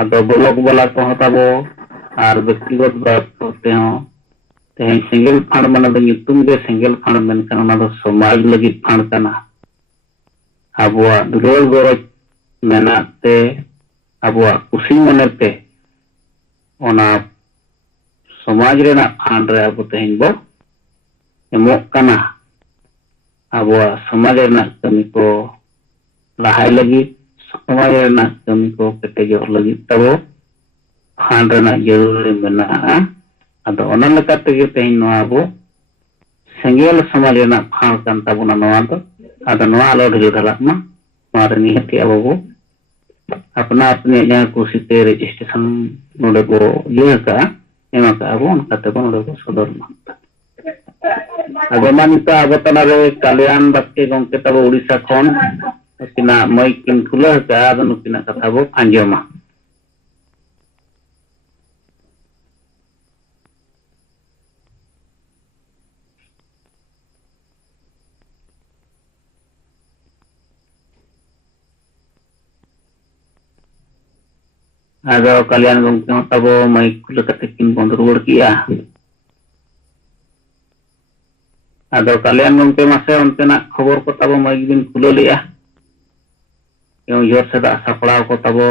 आदो ब्लॉक वाला को हताबो और व्यक्तिगत भाव ते हो तेहें सिंगल फंड माने दो नितुम के सिंगल फंड मेनखान ओना दो समाज लगित फंड कना अबुआ दुलर गरज मेनाते अबुआ कुशी मनते ओना समाज रेना फंड रे अबो तेहें बो एमोक कना अबुआ समाज रेना कमी को लहाय लगित समाज रेना कमी को केटेजोर लगित तबो फंड रेना जरूरी मेना अदो ओना लेकाते गे तेहें नोआ अबो सेंगेल समाज रेना फंड कान ताबोना नोआ दो अदो नोआ आलो ढेर धलाक मा नोआ रे निहति अबो बो अपना अपने जहाँ कुशी ते रजिस्ट्रेशन नोडे को ये का एमा का अबो उनकाते को नोडे को सदर मा अबो मानिता अबो तना रे कल्याण बाक्के गंके तबो उड़ीसा खन किना मई किन खुला का अदो नुकिना कथा बो आंजमा आदो कल्याण गंके तबो मई खुला कते किन बंद रुड़ किया आदो कल्याण गंके मासे उनतेना खबर को तबो मई बिन खुला लिया यो जोर से दा सपड़ा को तबो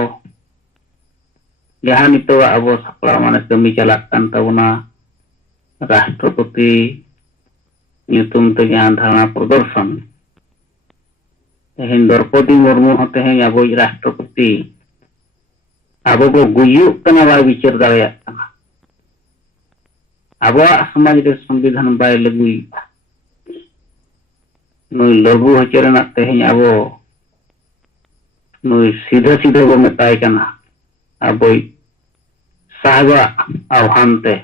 जहां नितो अबो सपड़ा माने कमी चलाक कान तबोना राष्ट्रपति नितुम ते जहां धारणा प्रदर्शन तेहें द्रौपदी मुर्मू होते हैं अबो राष्ट्रपति अबो को गुयु कना बाय विचार दाड़िया कना अबो समाज रे संविधान बाय लगुई नुई लघु हचरेना तेहें अबो नुई सीधा सीधा बो मेताय कना अबो साहबा आह्वान ते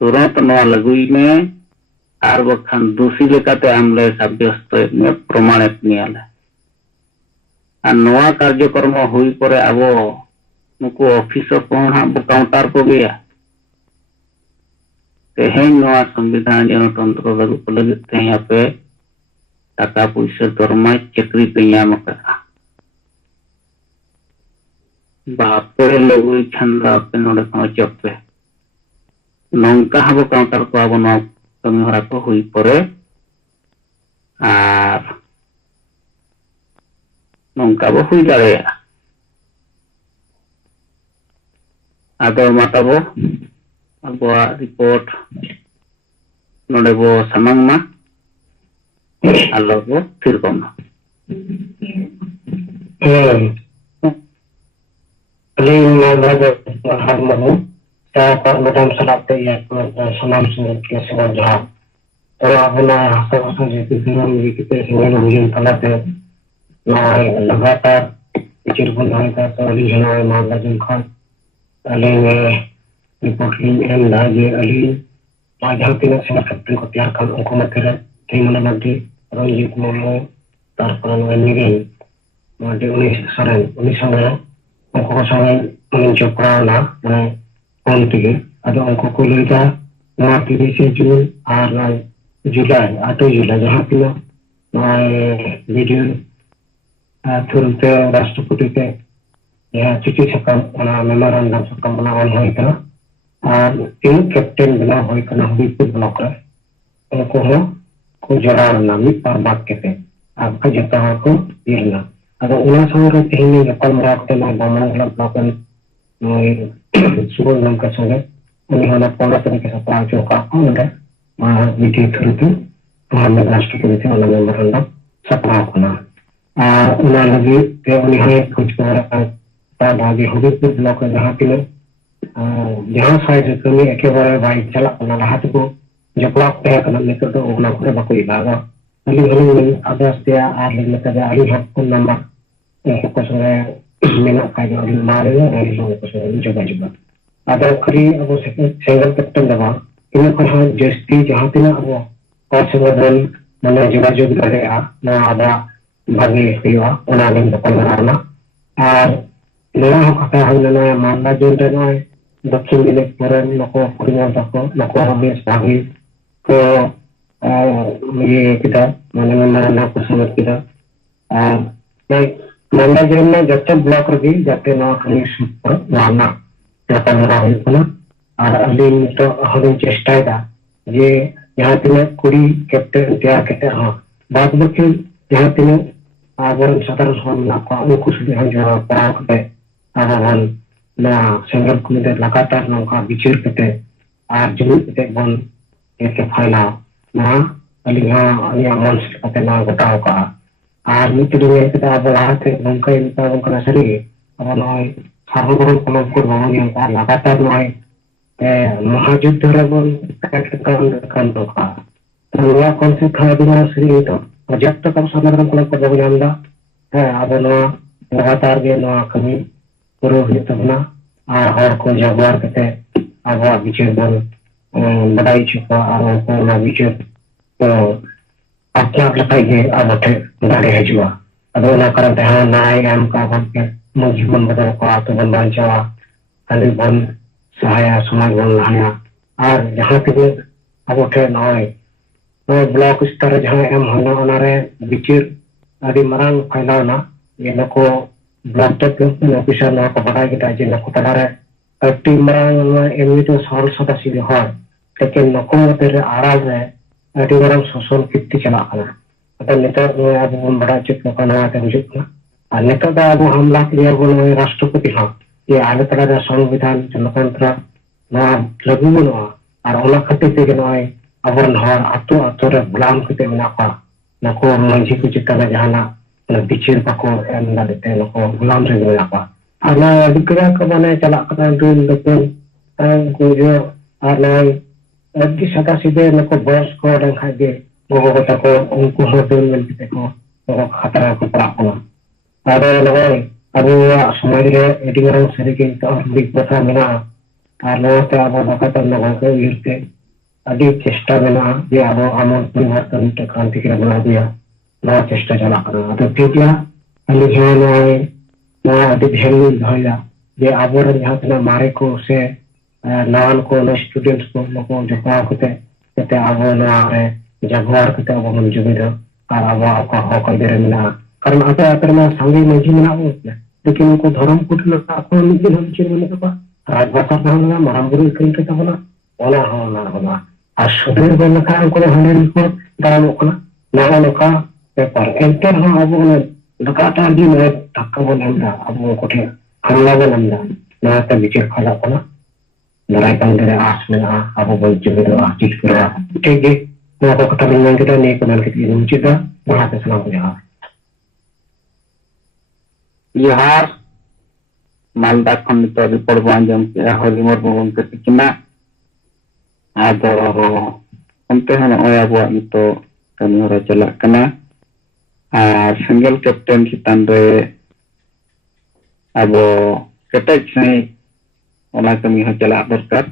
तुरंत नोआ लगुई में आर बखान दूसरी लेकाते आमले साब्यस्त में प्रमाणित नियाले और नोआ कार्यक्रम हुई परे अबो नुको ऑफिसर को हां काउंटर को गया तेहें नोआ संविधान जनतंत्र लागू को लगे तेहें आपे टाका पैसा दरमा चक्री पे नाम का बापरे लगू छंदा पे नोडे को चपे नौका हबो काउंटर को अबो नोआ कमी हरा को हुई परे आर नौका बो हुई दाड़ेया आदो माताबो अबो रिपोर्ट नोडे बो सनंग मा आलो बो फिर कोना अलीन नोडे हर मनु ता पर मैडम सलाते या सलाम से के सवाल जवाब तो अपना सब जे फिल्म में किते सवाल हुई तलाते लगातार पिक्चर बनाने का तो अली हमारे मामला जिनका अली में रिपोर्ट एम लाजे अली जहाँ तीन सेना कैप्टन को तैयार कर उनको मत थे मन मध्य रंजीत मुर्मू तारपर निगेन मध्य उन्नीस समय उनको समय उन्हें चोपड़ा ना मैं कौन थे अदो उनको को लेगा नवा 30 जून और जुलाई 8 जुलाई जहाँ तीन वीडियो तुरंत राष्ट्रपति के यह चिट्ठी सकम ओना मेमोरेंडम सकम बना ऑन होई कना और तीन कैप्टन बना होई कना हबीबपुर ब्लॉक रे उनको हो को जड़ा नामी पर बात कहते आपका जता को येरना अगर उना संग तेहिनी नेपाल मराठे में बामनगला ब्लॉक में सुबह नाम का संगे उन्हें होना पूरा तरीके से पांचों का उन्हें वीडियो तुरंत हमें राष्ट्रपति से वाला मेमोरेंडम सपना होना उन्हें लगी कि उन्हें कुछ भागी हबीबपुर ब्लॉक जहाँ पे जहाँ साइड कमी एक बार भाई चला हाथ को जपड़ा पे निकल तो बाको इलागा अली अली अगस्त या आर लेकर अली फोन नंबर उनको को संगे मेना खाई जो अभी मारे अभी लोगों को संगे जोगा ada kari abu single captain daba ini ko ha jesti jahan tina abu kosengan mana jogajog dareya na ada bagi hiwa ona ling dokon arna ar nora kata hana manda jonte noi dakhin ile poren noko kuringan tako noko habis bagi ko ye kita mana na kosengan kita ar manda jonte jatte block regi jatte na kami super wana datang orang itu ar alim to harin cestai da je यहाँ तीन कुड़ी कैप्टन तैयार करते हैं बाद में फिर यहाँ तीन आगर साधारण हम नाको उनको सुधी हम जो पढ़ाओ करते आगर हम ना सिंगल कुमिटे लगातार नौका बिचर करते आर जुलूस करते बन एक फाइला ना अलिया मंच करते ना बताओ का आर मित्र में करते अब लाते नौका इनका उनका सरी अब नॉय सार्वजनिक कलम को बावनी का लगातार नॉय महायुद्ध रबन kan doka terus konsep khawatirnya sering itu project itu kalau saudara kalau kerja anda ada no लगातार के no kami perlu itu na और को jaguar kete ada bicara dan badai juga ada ko na bicara तो अपना लगता है अब थे गाड़ी है जुआ अदो ना करते हैं ना हम का बन के मजबून बदल को तो बन बन जावा कल बन सहाया समाज बन लाया और जहाँ पे अब थे नॉय तो ब्लॉक स्तर जहाँ एम होना अनारे बिचिर अभी मरांग फैलाव ना ये नको ब्लॉक तक ऑफिसर ना को बढ़ाई के ताजे नको तलारे टीम मरांग एम तो सॉल्व सदा सीधे हर लेकिन नको तेरे आराम है अभी मरांग सोशल कितनी चला आना अतः नेता अब हम बड़ा चिप नको ना आते मुझे ना नेता दा अब हमला किया बोलो राष्ट्रपति हाँ ये आगे तला संविधान जनतंत्र ना लगू ना और ओला खते ते नॉय अबरन हर आतो आतो रे गुलाम खते मेना का नको मंजी को चिता जहाना ना बिचिर पाको एम ना देते नको गुलाम रे मेना का आना दिकरा का बने चला कता दून लेकिन को जो आना अद्दी सदा सीधे नको बॉस को रंग खा दे गोगो को तको उनको हो दून मिल के को खतरा को पड़ा को आरे नॉय अब समाज रे एडी रंग सरी के तो बिग पथा मेना और लोग तो अब लगातार लोगों को गिरते अधिक चेष्टा में ना ये अब आमोल परिवर्तन के क्रांति के बना दिया ना चेष्टा चला करना तो ठीक है अलिहान आए ना अधिक हेल्दी भाया ये अब और यहाँ पे ना मारे को से नान को ना स्टूडेंट्स को लोगों जो पाव करते कहते अब ना आ रहे जगवार करते अब हम जो भी दो और अब आपका होकर दे रहे ना कारण आता आता ना संगी में जी मना हो लेकिन उनको धर्म कुछ लोग आपको निकल हम चीज़ बने तो राजभाषा होना मारामुरी कहीं के तो होना ओना होना होना और सुधीर बोलने का उनको हमें को दाम होना ना होने का पेपर एंटर हम अब उन्हें लगातार भी मैं धक्का बोले हमला अब उनको थे हमला बोले हमला ना तो बिचर खाला होना लड़ाई का उन्हें आस में ना अब वो जब तो आजीत करा ठीक है तो आपको कथा मिलने के लिए नहीं कुछ नहीं किसी मुझे तो वहाँ पे सुना मुझे बिहार मालदा खन तो रिपोर्ट बांजम के हरिमर बगन के तिकना आदो onte hana oya bo nito kami hora chala kana ar single captain chitan re abo ketaj sai ona kami ha chala dorkar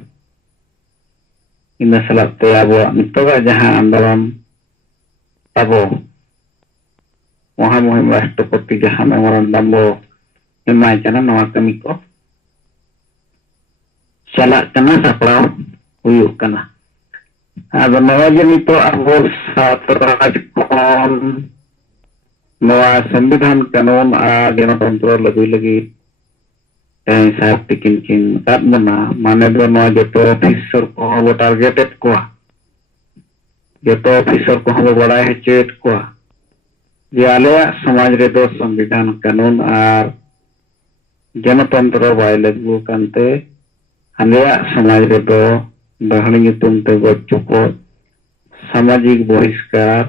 ina salat te abo nito ga jahan andolan abo Muhammad Rashtrapati jahan memorandum bo emai chana nawa kami ko chala kana sapraw huyuk kana ado nawa nito abo satraj kon nawa संविधान कानून आ गणतंत्र लगी साहब तिकिन किन kat mana mane do nawa joto officer ko abo targeted ko joto officer ko abo badai hechet ko je alea samaj re do संविधान कानून ar गणतंत्र बाय लगू कांते हमें समाज रे दो दहनी नितुम ते गच्चुको सामाजिक बहिष्कार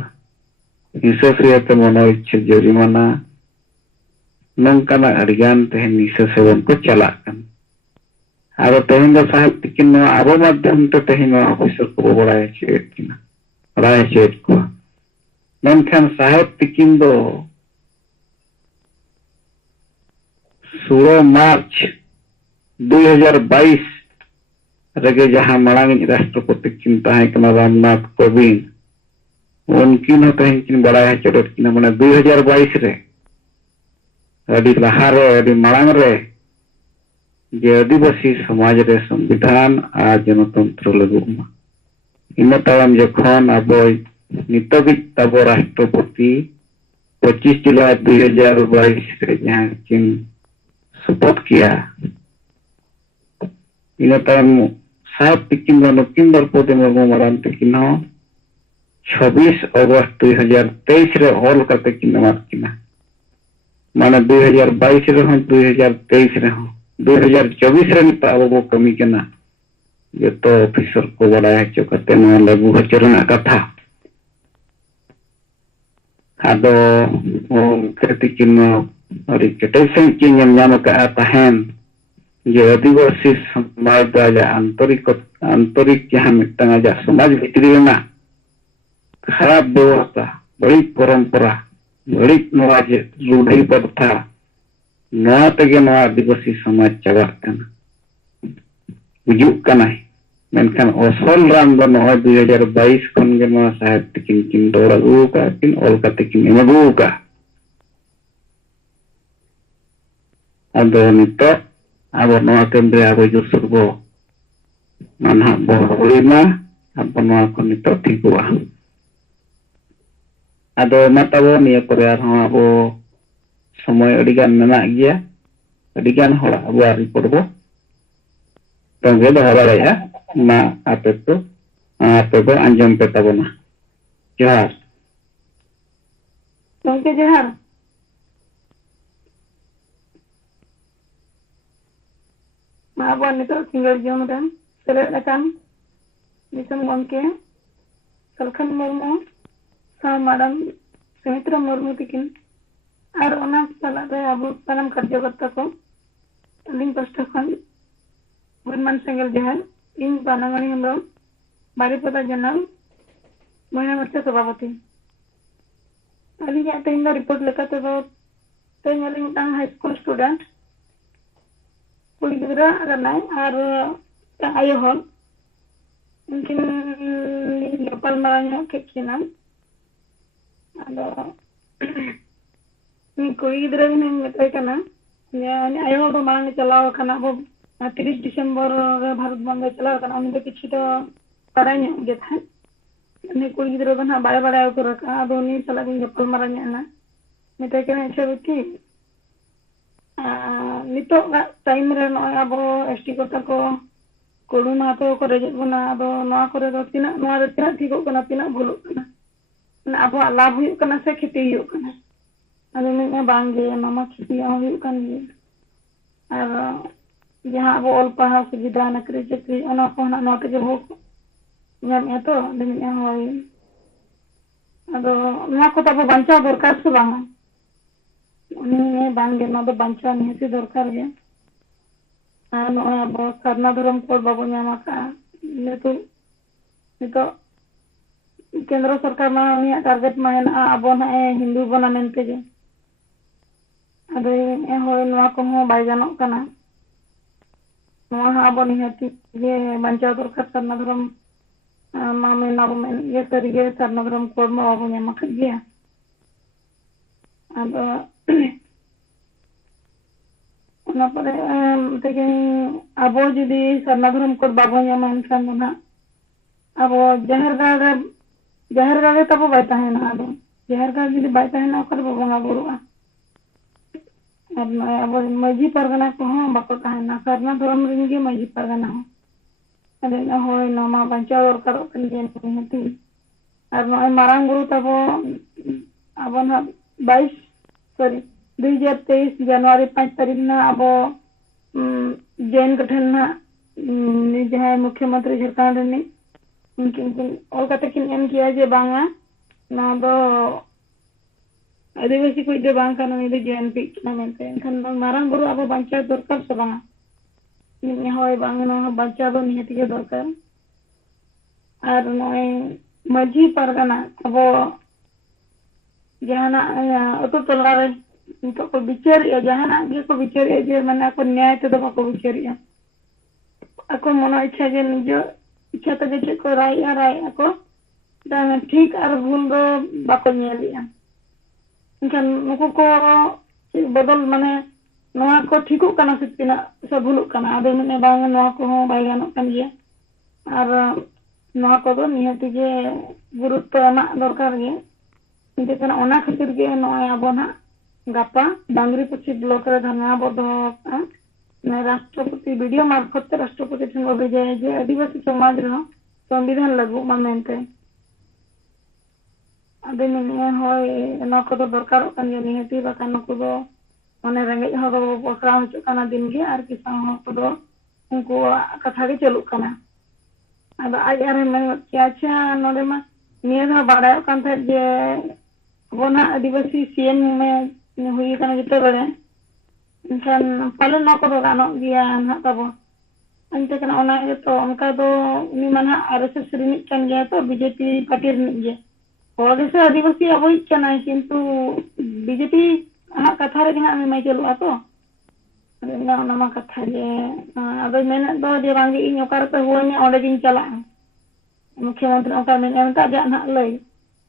निसोसियत मनोइच्छा जरिमाना नंकाना अड़िगान तेहन निसो सेवन को चला कन आरो तेहन दो साहेब तिकिन आबो माध्यम ते तेहन ऑफिसर को बड़ाय चेट किना बड़ाय चेट को ननखान साहेब तिकिन दो 16 मार्च 2022 रेगे जहां मांग राष्ट्रपति किन ताहे कना रामनाथ कोविंद उनकिन तेहन किन बड़ा हचोट किन माने 2022 रे अभी लहारे अभी मांग रे जे आदिवासी समाज रे संविधान आ जनतंत्र लगुमा इन तायम जखन अब नितगित तब राष्ट्रपति 25 जुलाई 2022 रे जहां किन शपथ किया इन तायम साहब तिकिन नुकिन द्रौपदी मुर्मू मारान तिकिन 26 अगस्त 2023 रे हॉल करते किन मार किना माने 2022 रे हो 2023 रे हो 2024 रे निता अब कमी केना ये तो ऑफिसर को बड़ा हचो करते न लागू हचरना कथा आदो खेती किन अरि केटेसन किन नाम का ताहेन जे आदिवासी समाज दा आंतरिक जहां मिटना जा समाज भितरी ना खराब व्यवस्था बड़ी परंपरा बड़ी नवाज रूढ़ी प्रथा नवा तेगे नवा आदिवासी समाज चाबाक कना बुजुक कना मेनखान असल राम दो 2022 खन गे नवा साहित्य किन दौड़ अगू का किन ऑल काते किन एमगू का आदो नितो अब नवा केंद्र अब जुसुर बो मानहा बोरिमा अब नवा को नितो ठिकुआ आदो माताबो निया करे आरो अब समय अडिगान मेना गया अडिगान हड़ा अब रिपोर्ट बो तंगे दो हबारेया मा आपे को अंजम पे तबना जोहार गंके जोहार मा बो नितो सिंगल जम रन सेलेद अकान निसम गंके सलखन मुर्मू सा मैडम सुमित्रा मुर्मू तिकिन और ओना साला रे अब पनम कार्यकर्ता को लिंग पस्ट खन गुरमान सेंगल जहान इन बानामणि हम बारीपदा जनरल महिला मोर्चा सभापति अली तेन रिपोर्ट लेकाते तेन अली हाई स्कूल स्टूडेंट कुड़ी गिद्रा रनाय और आयो हल उनकिन गपाल माराño केकिना आदो कुड़ी गिद्रा ने मेताय कना आयो हल मांग चलाव कना 30 दिसंबर भारत बंद चलाव कना उन किछि तो paraño गे था ने कुड़ी गिद्रा बना बाय बाय को रखा आदो नि सला गपाल माराño ना मेताय कना छबकी नितो टाइम रे न अब एसटी कोटा को कोडुना तो को रेज बना अब नवा करे दो तिना नवा रे तिना ठीक होना तिना भूल होना ना अब लाभ हुई कना से खेती हुई कना अरे में बांगे मामा खेती हुई कन और जहां अब ऑल पढ़ा सुविधा नकरी चक्री ओना को ना नवा के जो हो ñam तो दिन होई अब नवा को तब बंचा दरकार से बांगा उन्हें बांगे ना तो बंचा नहीं से दरकार है आन अब सरना धर्म कोड बाबू ñama का ने तो केंद्र सरकार मा उनिया टारगेट मा है अब ना हिंदू बना नेनते जे अदो ए होय नवा को हो बाय जानो कना नवा अब निहती ये बंचा दरकार सरना धर्म मा में ना ये तरीके सरना धर्म कोड मा बाबू ñama का गया अब ना परे तेगे अब जुदी सरना धर्म कोड बाबू ñama इनसान ना अब जहर गावे तब बैठा है ना अब जहर गा जुदी बैठा है ना कर बंगा बुरुआ अब मजी परगना को हो बको ताहेना सरना धर्म रिंगे मजी परगना हो अरे ना होय नमा बंचा और करो कन जे हती और नय मारांग गुरु तब अब ना 2023 जनवरी 5 तारीख ना अब जैन गठन ना जहां मुख्यमंत्री झारखंड ने उनकिन और कते किन एम किया जे बांगा ना दो आदिवासी को दे बांग का ने जैन पे ना मेनते एनखान मारांग गुरु अब बंचा दरकार से बांगा नि होय बांग ना बंचा दो निहति के दरकार और नय मजी परगना अब जहाना अतो तोला रे nito ko bicara jahanak ge ko bicara je mana ako nyay te do bako bicara ako mono ichha je nijo ichha te je ko rai ako dan ठीक ar bhul do bako nyeliya kan nuku ko bodol mane noa ko thikuk kana se tina se bhuluk kana ado mene bang noa ko ho bai ganok kan ge ar noa ko do nihati je gurutto emak dorkar ge inte kana ona khatir ge noa abo na gapa Dangri Pochi block re dhana bodo ne rashtrapati video marfat te rashtrapati thing obe jaye je adivasi samaj re संविधान लागू मानते अदे ने होय ना को तो दरकार कान जे निहती बाकान को दो माने रेंगे हो दो पकड़ा हो काना दिन गे आर किसान हो को दो उनको कथा के चलु काना अब आज आरे में क्या अच्छा नोडे मा निया दा बाड़ा कान थे जे बोना आदिवासी सीएम में हुई काना जते बड़े इनखान पालन ना को दो गानो गिया ना तबो अंते कना ओना तो उनका तो उनी माना आरएसएस रिनिक कान गया तो बीजेपी पार्टी रिनिक गया और जैसे आदिवासी अबोई काना किंतु बीजेपी हा कथा रे ना मैं चलुआ तो ना ना कथा जे अबे मेन दो जे बांगे इन ओकार पे होय ने ओडे दिन चला मुख्यमंत्री ओका मेन एमता जा ना लई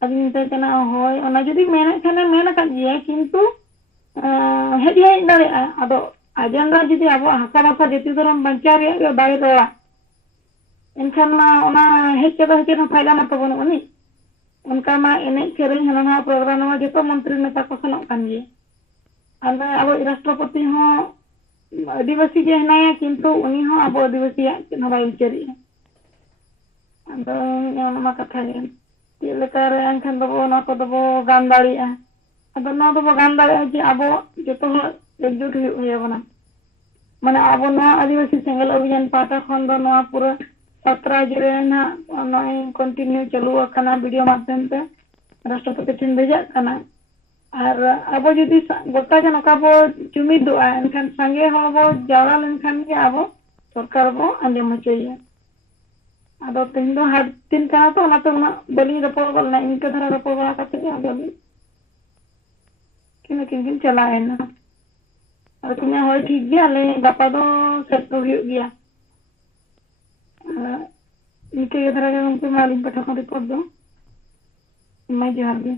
अदिन ते कना होय ओना जदी मेन खाने मेन का जे किंतु हेदी हे दारे अदो अजेंडा जदी अब हाका भाषा जति धरम बंचा रे बाय रोड़ा इनखान मा ओना हेच के हेच फायदा मा तो बनो नि उनका मा एने सेरेन हना प्रोग्राम मा जतो मंत्री नेता को सनो कान गे अब अब राष्ट्रपति हो आदिवासी जे हनाया किंतु उनी हो अब आदिवासी ना बाय विचारी अब ओना मा कथा गे ते लेका रे एनखान दबो ना को दबो गान दाड़िया अब ना दबो गान दाड़िया जे अब जतो एकजुट हुई बना माने अब ना आदिवासी सेंगल अभियान पाटा खन दो ना पूरा 17 जरे ना नय कंटिन्यू चालू अकना वीडियो माध्यम पे राष्ट्रपति ठिन भेजा कना और अब जदी गोटा के नका बो जुमिद दो एनखान संगे हो बो जावरा लेनखान के अब सरकार बो अंजम होचैया अदो तिन दो हाथ दिन का तो ना तो ना बलि रपोर बलना इनके धरा रपोर बला काते के अब किन चला है ना और कुnya होय ठीक गया ले गपा दो सेट हो गया इनके इधर के उनको मालूम पटा को रिपोर्ट दो मैं जोहार गे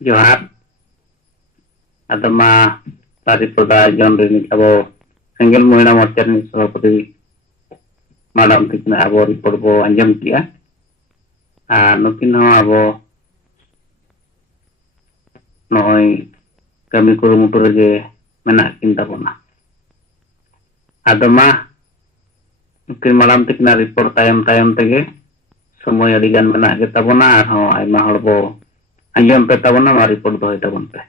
जोहार अदमा तारी प्रदा जन रे अब सिंगल महिला मोर्चा नि सभापति मैडम तिकना अब रिपोर्ट बो अंजम किया नुकिन अब नय कमी कुरुमुटु रे मेना किन ताबोना आदमा नुकिन मैडम तिकना रिपोर्ट तायम तायम तेगे समय अडिगान मेना गे ताबोना आर हो आयमा हड़ बो अंजम पे ताबोना मा रिपोर्ट दोय ताबोन पे।